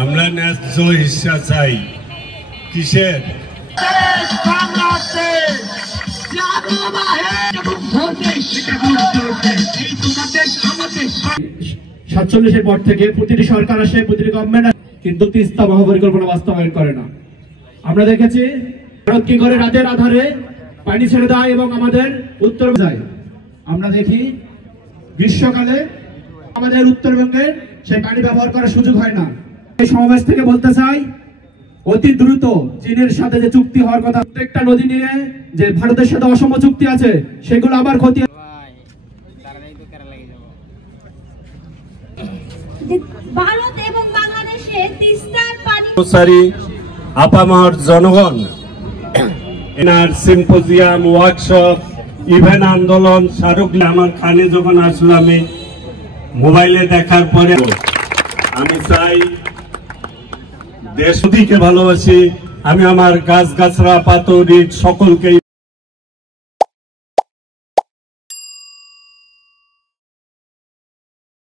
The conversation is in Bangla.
আমরা ন্যায্য হিস্সা চাই। কিসের? 47-এর পর থেকে প্রতিটি সরকার আসে, প্রতিটি গভর্নমেন্ট, কিন্তু তিস্তা মহাপরিকল্পনা বাস্তবায়ন করে না। আমরা দেখেছি ভারত কি করে রাতের আধারে পানি ছেড়ে দেয় এবং আমাদের উত্তর যায়। আমরা দেখি গ্রীষ্মকালে আমাদের উত্তরবঙ্গে সেই পানি ব্যবহার করার সুযোগ হয় না। এই সমাবেশ থেকে বলতে চাই, অতি দ্রুত চীনের সাথে যে চুক্তি হওয়ার কথা, প্রত্যেকটা নদী নিয়ে যে ভারতের সাথে অসম চুক্তি আছে সেগুলো আবার ক্ষতি। ভারত এবং বাংলাদেশে তিস্তার পানি আপামর জনগণ এনার সিম্পোজিয়াম, ওয়ার্কশপ, ইভেন্ট আন্দোলন শাহরুখ আমার খানে যখন আসলো, আমি মোবাইলে দেখার পরে আমি চাই দেশকে ভালোবাসি। আমি আমার গাছ গাছরা পাথর সকলকে